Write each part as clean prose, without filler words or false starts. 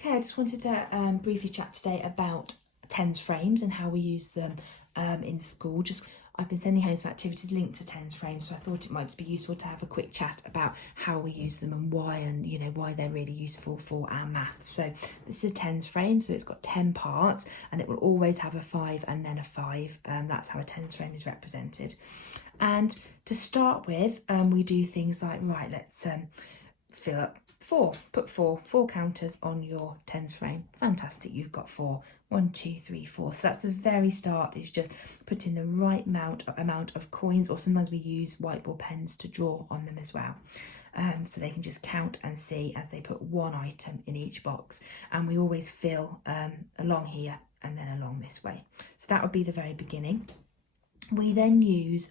Okay, I just wanted to briefly chat today about TENS frames and how we use them in school. I've been sending home some activities linked to TENS frames, so I thought it might just be useful to have a quick chat about how we use them and why, why they're really useful for our maths. So this is a TENS frame, so it's got 10 parts and it will always have a 5 and then a 5. That's how a TENS frame is represented. And to start with, we do things like, right, let's fill up 4. Put four counters on your TENS frame. Fantastic, you've got 4. 1, 2, 3, 4. So that's the very start, is just putting the right amount of coins, or sometimes we use whiteboard pens to draw on them as well. So they can just count and see as they put one item in each box. And we always fill along here and then along this way. So that would be the very beginning. We then use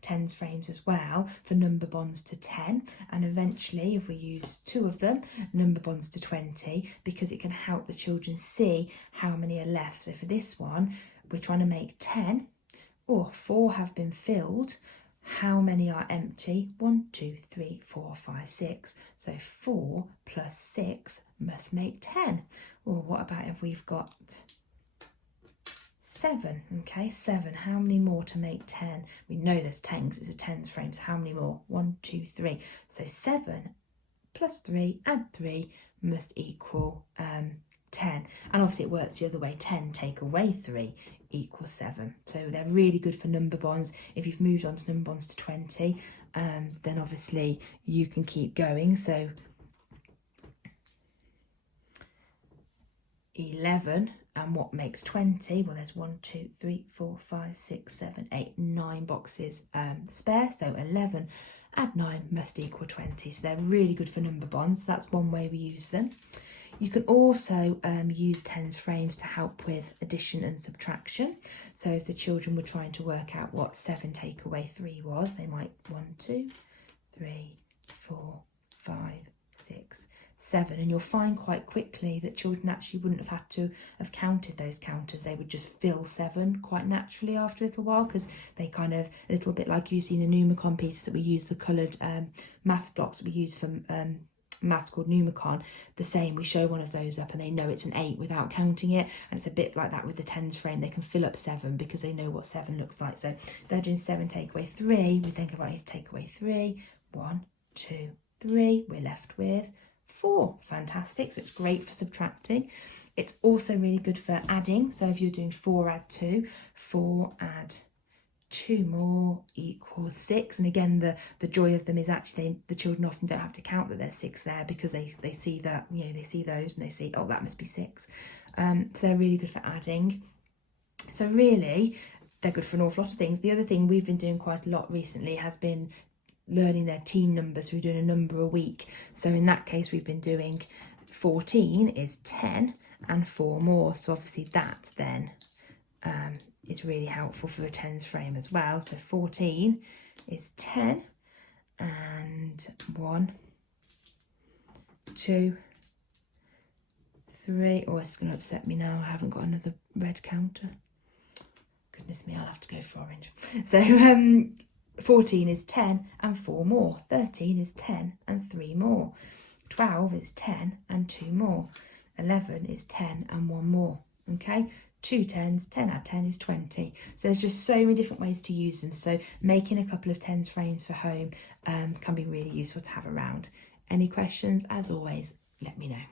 TENS frames as well for number bonds to 10, and eventually, if we use 2 of them, number bonds to 20, because it can help the children see how many are left. So for this one, we're trying to make 10, or 4 have been filled. How many are empty? 1, 2, 3, 4, 5, 6. So 4 plus 6 must make 10. Or what about if we've got 7, okay, 7, how many more to make 10? We know there's 10 because it's a TENS frame, so how many more? 1, 2, 3. So 7 plus 3 and 3 must equal 10. And obviously it works the other way, 10 take away 3 equals 7. So they're really good for number bonds. If you've moved on to number bonds to 20, then obviously you can keep going. So 11, and what makes 20? Well, there's 1, 2, 3, 4, 5, 6, 7, 8, 9 boxes spare. So 11 add 9 must equal 20. So they're really good for number bonds. That's one way we use them. You can also use TENS frames to help with addition and subtraction. So if the children were trying to work out what 7 take away 3 was, they might 1, 2, 3, 4, 5, 6, 7, and you'll find quite quickly that children actually wouldn't have had to have counted those counters. They would just fill 7 quite naturally after a little while, because they kind of, a little bit like you see in the Numicon pieces that we use, the coloured maths blocks that we use for maths called Numicon, the same, we show one of those up and they know it's an 8 without counting it. And it's a bit like that with the TENS frame, they can fill up 7 because they know what 7 looks like. So they're doing 7 take away 3, we think about it, take away 3, 1, 2, 3, we're left with 4. Fantastic. So it's great for subtracting. It's also really good for adding. So if you're doing 4 add 2, 4 add 2 more equals 6. And again, the joy of them is actually the children often don't have to count that there's 6 there, because they see that, they see those and they see, oh, that must be 6. So they're really good for adding. So really, they're good for an awful lot of things. The other thing we've been doing quite a lot recently has been learning their teen numbers. We're doing a number a week. So in that case, we've been doing 14 is 10 and 4 more. So obviously that then is really helpful for a TENS frame as well. So 14 is 10 and 1, 2, 3. Oh, it's going to upset me now. I haven't got another red counter. Goodness me, I'll have to go for orange. So 14 is 10 and 4 more. 13 is 10 and 3 more. 12 is 10 and 2 more. 11 is 10 and 1 more. Okay, 2 10s, 10 add 10 is 20. So there's just so many different ways to use them. So making a couple of TENS frames for home can be really useful to have around. Any questions? As always, let me know.